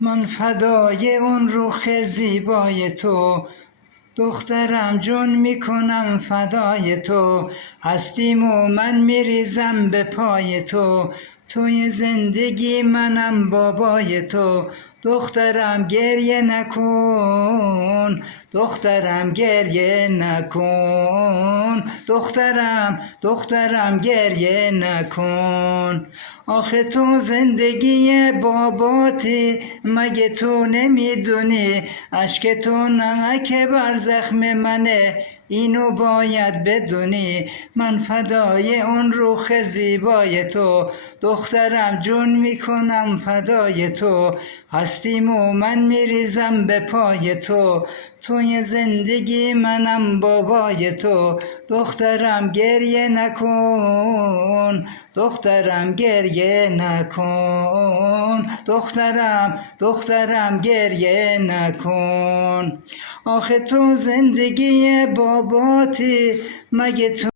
من فدای اون رخ زیبای تو، دخترم جون میکنم فدای تو. هستیم و من میریزم به پای تو، توی زندگی منم بابای تو. دخترم گریه نکن، دخترم گریه نکن، دخترم گریه نکن. آخه تو زندگی باباتی، مگه تو نمیدونی اشک تو نمک بر زخم منه، اینو باید بدونی. من فدای اون رخ زیبای تو، دخترم جون میکنم فدای تو. هستیم و من میریزم به پای تو، توی زندگی منم بابای تو. دخترم گریه نکن، دخترم گریه نکن، دخترم گریه نکن. آخه تو زندگی باباتی، مگه تو